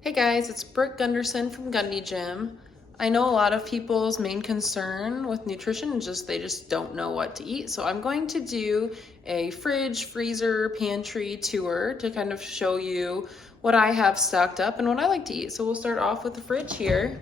Hey guys, it's Brooke Gunderson from Gundy Gym. I know a lot of people's main concern with nutrition is just they just don't know what to eat. So I'm going to do a fridge, freezer, pantry tour to kind of show you what I have stocked up and what I like to eat. So we'll start off with the fridge here.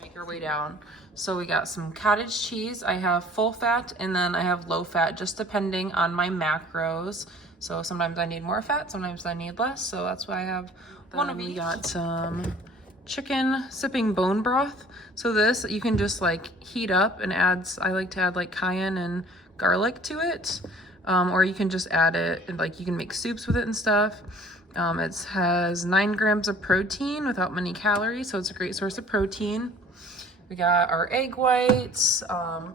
Make our way down. So we got some cottage cheese. I have full fat and then I have low fat, just depending on my macros. So sometimes I need more fat, sometimes I need less. So that's why I have one of each. We got some chicken sipping bone broth. So this you can just like heat up and I like to add like cayenne and garlic to it. Or you can just add it and like you can make soups with it and stuff. It has 9 grams of protein without many calories, so it's a great source of protein. We got our egg whites,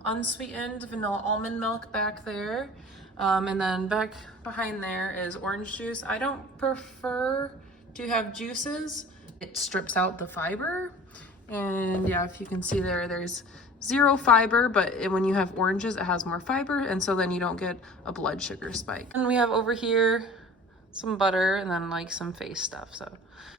unsweetened vanilla almond milk back there. And then back behind there is orange juice. I don't prefer to have juices. It strips out the fiber. And yeah, if you can see there's 0 fiber, but when you have oranges, it has more fiber. And so then you don't get a blood sugar spike. And we have over here some butter and then like some face stuff.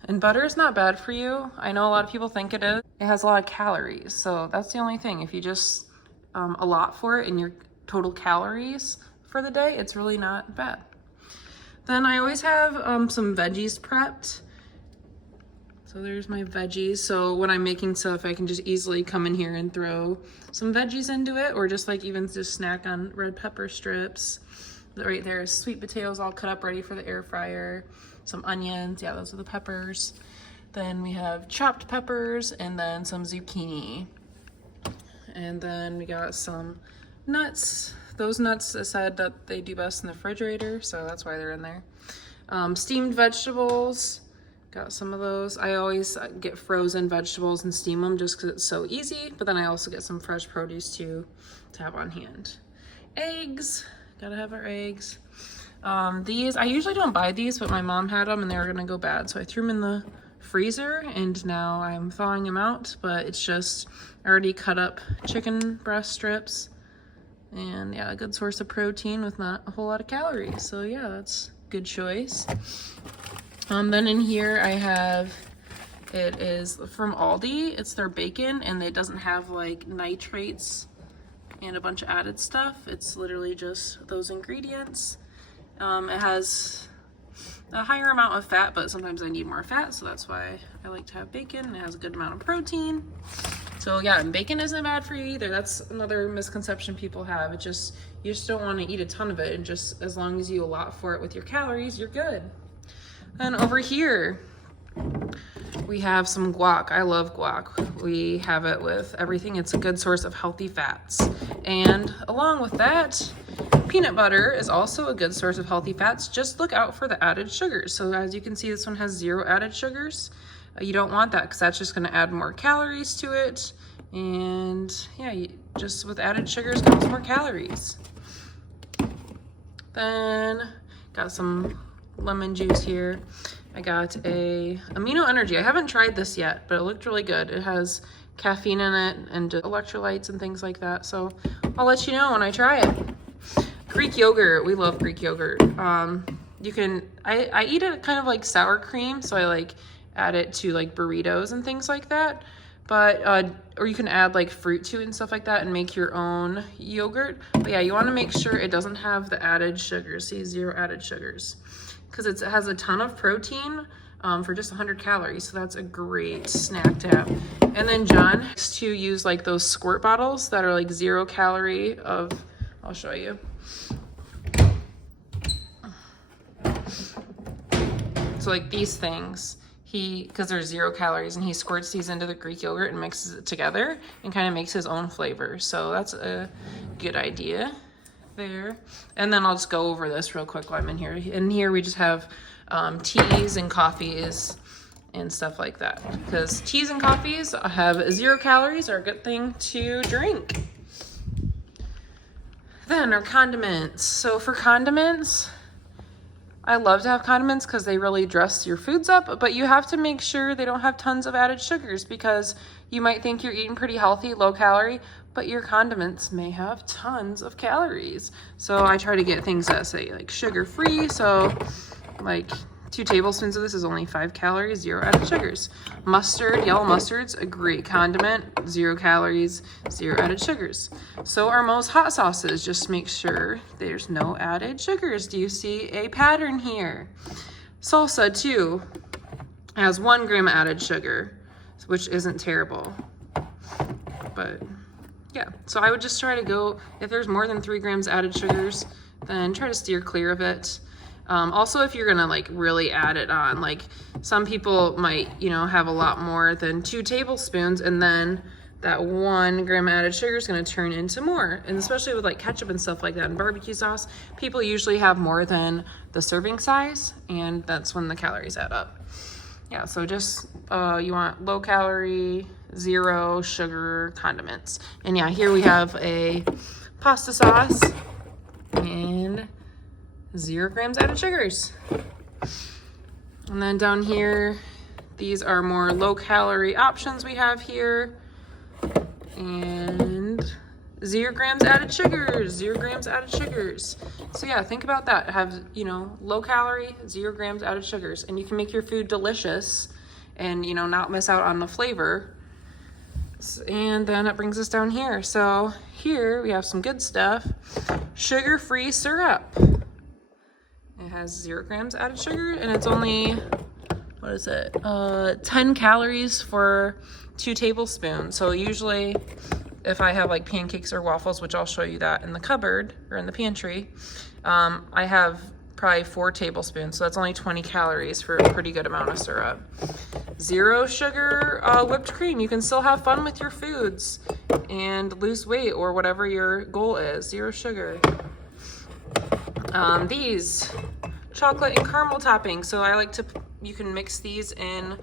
And butter is not bad for you. I know a lot of people think it is. It has a lot of calories, so that's the only thing. If you just allot for it in your total calories for the day, it's really not bad. Then I always have some veggies prepped. So there's my veggies. So when I'm making stuff, I can just easily come in here and throw some veggies into it, or just like even just snack on red pepper strips. Right there is sweet potatoes all cut up ready for the air fryer. Some onions, yeah, those are the peppers. Then we have chopped peppers and then some zucchini. And then we got some nuts. Those nuts said that they do best in the refrigerator, so that's why they're in there. Steamed vegetables, got some of those. I always get frozen vegetables and steam them just because it's so easy, but then I also get some fresh produce too to have on hand. Eggs, gotta have our eggs. These, I usually don't buy these, but my mom had them and they were gonna go bad, so I threw them in the freezer and now I'm thawing them out, but it's just already cut up chicken breast strips. And yeah, a good source of protein with not a whole lot of calories. So yeah, that's a good choice. Then in here I have, it is from Aldi. It's their bacon and it doesn't have like nitrates and a bunch of added stuff. It's literally just those ingredients. It has a higher amount of fat, but sometimes I need more fat, so that's why I like to have bacon. It has a good amount of protein. So yeah, and bacon isn't bad for you either. That's another misconception people have. You just don't want to eat a ton of it, and just as long as you allot for it with your calories, you're good. And over here, we have some guac. I love guac. We have it with everything. It's a good source of healthy fats. And along with that, peanut butter is also a good source of healthy fats. Just look out for the added sugars. So as you can see, this one has 0 added sugars. You don't want that because that's just going to add more calories to it. And yeah, just with added sugars comes more calories. Then got some lemon juice here. I got a amino energy. I haven't tried this yet, but it looked really good. It has caffeine in it and electrolytes and things like that. So I'll let you know when I try it. Greek yogurt. We love Greek yogurt. You can, I eat it kind of like sour cream. So I like add it to like burritos and things like that. But, or you can add like fruit to it and stuff like that and make your own yogurt. But yeah, you want to make sure it doesn't have the added sugars. See, 0 added sugars. Because it has a ton of protein for just 100 calories. So that's a great snack to have. And then John likes to use like those squirt bottles that are like 0 calorie of, I'll show you. So like these things, because there's 0 calories, and he squirts these into the Greek yogurt and mixes it together and kind of makes his own flavor. So that's a good idea there. And then I'll just go over this real quick while I'm in here. In here we just have teas and coffees and stuff like that, because teas and coffees have 0 calories, are a good thing to drink. Then our condiments. So for condiments, I love to have condiments because they really dress your foods up, but you have to make sure they don't have tons of added sugars, because you might think you're eating pretty healthy, low calorie, but your condiments may have tons of calories. So I try to get things that say like sugar free. So like 2 tablespoons of this is only 5 calories, 0 added sugars. Mustard, yellow mustard's a great condiment, 0 calories, 0 added sugars. So are most hot sauces. Just make sure there's no added sugars. Do you see a pattern here? Salsa too has 1 gram added sugar, which isn't terrible. But yeah, so I would just try to go, if there's more than 3 grams added sugars, then try to steer clear of it. Also, if you're gonna like really add it on, like some people might, you know, have a lot more than 2 tablespoons, and then that 1 gram added sugar is gonna turn into more. And especially with like ketchup and stuff like that and barbecue sauce, people usually have more than the serving size, and that's when the calories add up. Yeah, so just you want low calorie, 0 sugar condiments. And yeah, here we have a pasta sauce and 0 grams added sugars. And then down here, these are more low calorie options we have here. And 0 grams added sugars, 0 grams added sugars. So yeah, think about that. Have, you know, low calorie, 0 grams added sugars, and you can make your food delicious and, you know, not miss out on the flavor. And then it brings us down here. So here we have some good stuff. Sugar-free syrup. It has 0 grams added sugar, and it's only, what is it? 10 calories for 2 tablespoons. So usually if I have like pancakes or waffles, which I'll show you that in the cupboard or in the pantry, I have probably 4 tablespoons. So that's only 20 calories for a pretty good amount of syrup. 0 sugar whipped cream. You can still have fun with your foods and lose weight or whatever your goal is. 0 sugar. These chocolate and caramel toppings. So I like to, you can mix these in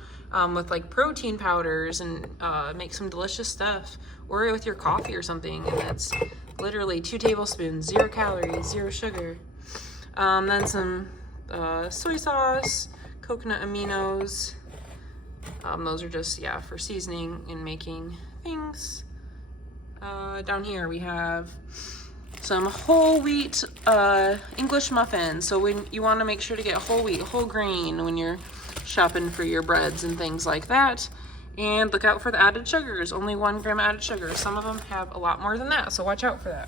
with like protein powders and make some delicious stuff, or with your coffee or something. And it's literally 2 tablespoons, 0 calories, 0 sugar. Then some soy sauce, coconut aminos. Those are just, yeah, for seasoning and making things. Down here we have some whole wheat English muffins. So when you want to make sure to get whole wheat, whole grain when you're shopping for your breads and things like that. And look out for the added sugars, only 1 gram added sugar. Some of them have a lot more than that, so watch out for that.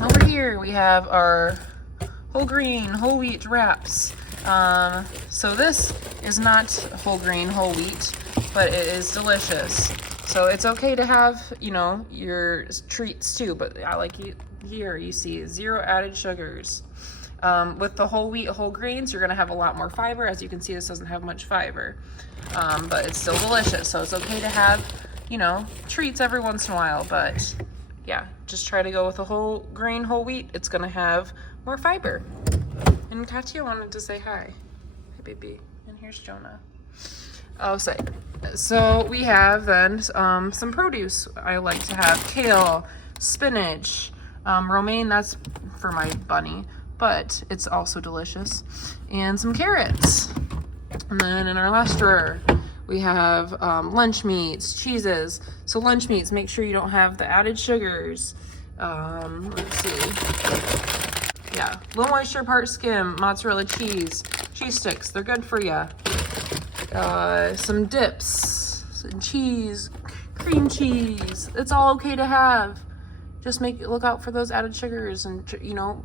Over here we have our whole grain, whole wheat wraps. So this is not whole grain, whole wheat, but it is delicious. So it's okay to have, you know, your treats too, but I like here you see 0 added sugars. With the whole wheat, whole grains, you're gonna have a lot more fiber. As you can see, this doesn't have much fiber, but it's still delicious. So it's okay to have, you know, treats every once in a while, but yeah, just try to go with a whole grain, whole wheat. It's gonna have more fiber. And Katya wanted to say hi. Hi, baby. And here's Jonah. Oh, so we have then some produce. I like to have kale, spinach, romaine, that's for my bunny, but it's also delicious, and some carrots. And then in our last drawer, we have lunch meats, cheeses. So lunch meats, make sure you don't have the added sugars. Let's see. Yeah, low moisture, part skim, mozzarella cheese, cheese sticks, they're good for you. Some dips, some cheese, cream cheese. It's all okay to have. Just look out for those added sugars, and, you know,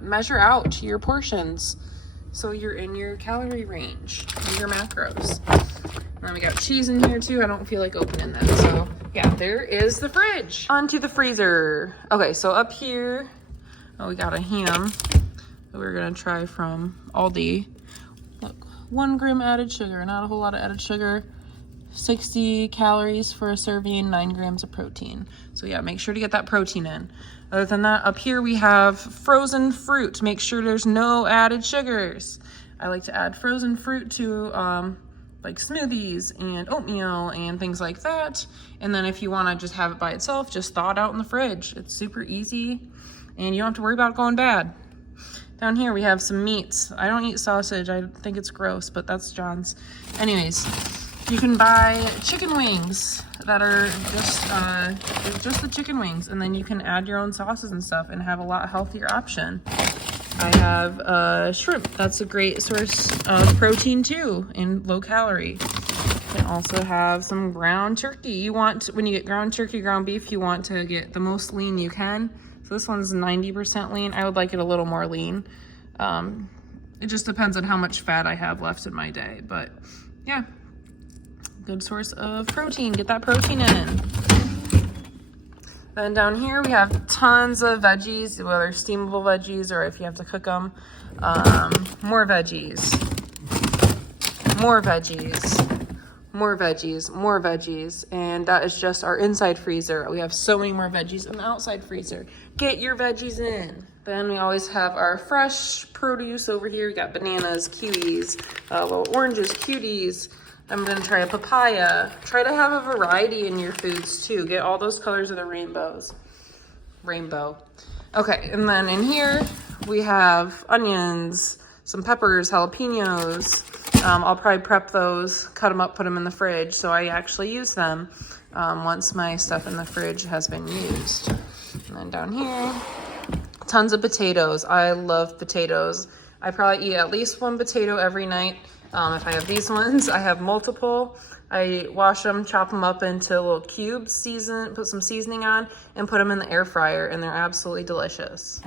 measure out your portions so you're in your calorie range and your macros. And then we got cheese in here too. I don't feel like opening that. So yeah, there is the fridge. Onto the freezer. Okay, so up here, we got a ham that we're gonna try from Aldi. Look, 1 gram added sugar, not a whole lot of added sugar. 60 calories for a serving, 9 grams of protein. So yeah, make sure to get that protein in. Other than that, up here we have frozen fruit. Make sure there's no added sugars. I like to add frozen fruit to like smoothies and oatmeal and things like that. And then if you want to just have it by itself, just thaw it out in the fridge. It's super easy and you don't have to worry about it going bad. Down here we have some meats. I don't eat sausage. I think it's gross, but that's John's. Anyways, you can buy chicken wings that are just the chicken wings, and then you can add your own sauces and stuff and have a lot healthier option. I have shrimp. That's a great source of protein too, and low calorie. You can also have some ground turkey. You want, when you get ground turkey, ground beef, you want to get the most lean you can. So this one's 90% lean. I would like it a little more lean. It just depends on how much fat I have left in my day, but yeah, good source of protein. Get that protein in. Then down here we have tons of veggies, whether steamable veggies or if you have to cook them. More veggies, more veggies, more veggies, more veggies. And that is just our inside freezer. We have so many more veggies in the outside freezer. Get your veggies in. Then we always have our fresh produce over here. We got bananas, kiwis, little oranges, cuties. I'm gonna try a papaya. Try to have a variety in your foods too. Get all those colors of the rainbow. Okay, and then in here we have onions, some peppers, jalapenos. I'll probably prep those, cut them up, put them in the fridge so I actually use them once my stuff in the fridge has been used. And then down here, tons of potatoes. I love potatoes. I probably eat at least one potato every night. If I have these ones, I have multiple. I wash them, chop them up into little cubes, put some seasoning on, and put them in the air fryer, and they're absolutely delicious.